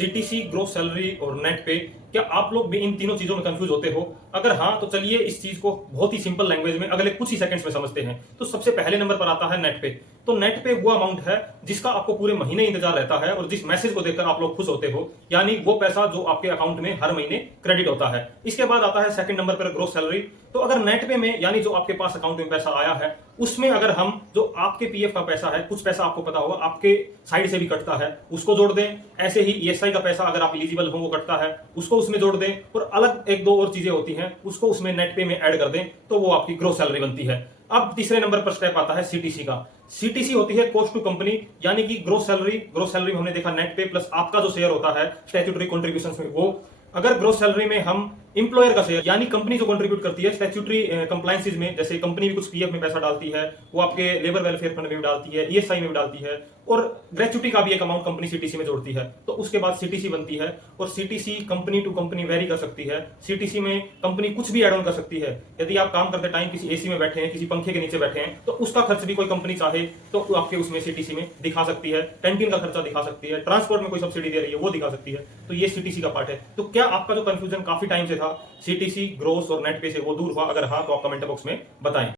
CTC, gross salary और net पे, क्या आप लोग भी इन तीनों चीजों में कंफ्यूज होते हो? अगर हाँ, तो चलिए इस चीज को बहुत ही सिंपल लैंग्वेज में अगले कुछ ही सेकंड्स में समझते हैं। तो सबसे पहले नंबर पर आता है नेट पे। तो नेट पे वो अमाउंट है जिसका आपको पूरे महीने इंतजार रहता है और जिस मैसेज को देखकर आप लोग खुश होते हो, यानी वो पैसा जो आपके अकाउंट में हर महीने क्रेडिट होता है। इसके बाद आता है सेकंड नंबर पर ग्रोस सैलरी। तो अगर नेट पे में यानी जो आपके पास अकाउंट में पैसा आया है, उसमें अगर हम जो आपके पीएफ का पैसा है, कुछ पैसा आपको पता होगा आपके साइड से भी कटता है, उसको जोड़ दें। ऐसे ही ईएसआई का पैसा अगर आप एलिजिबल हो वो कटता है, उसको उसमें जोड़ दें। और अलग एक दो और चीजें होती हैं, उसको उसमें नेट पे में ऐड कर दें, तो वो आपकी ग्रोस सैलरी बनती है। अब तीसरे नंबर पर स्टेप आता है सीटीसी का। सीटीसी होती है कॉस्ट टू कंपनी, यानी कि ग्रोस सैलरी। ग्रोस सैलरी में हमने देखा नेट पे प्लस आपका जो शेयर होता है स्टैट्यूटरी कॉन्ट्रीब्यूशन में, वो अगर ग्रोस सैलरी में हम इंप्लॉयर का शेयर यानी कंपनी जो कंट्रीब्यूट करती है स्टैट्यूटरी कंप्लायंसेस में, जैसे कंपनी भी कुछ पीएफ में पैसा डालती है, वो आपके लेबर वेलफेयर फंड में भी डालती है, ईएसआई में भी डालती है, और ग्रेच्युटी का भी एक अमाउंट कंपनी सीटीसी में जोड़ती है, तो उसके बाद सीटीसी बनती है। और CTC company to company vary कर सकती है। सीटीसी में कंपनी कुछ भी एड ऑन कर सकती है। यदि आप काम करते टाइम किसी एसी में बैठे हैं, किसी पंखे के नीचे बैठे हैं, तो उसका खर्च भी कोई कंपनी चाहे तो आपके उसमें सीटीसी में दिखा सकती है। कैंटीन का खर्चा दिखा सकती है, ट्रांसपोर्ट में कोई सब्सिडी दे रही है वो दिखा सकती है। तो ये सीटीसी का पार्ट है। तो क्या आपका जो कंफ्यूजन काफी टाइम से था सीटीसी, ग्रोस और नेट पे से, वो दूर हुआ? अगर हाँ, तो आप कमेंट बॉक्स में बताएं।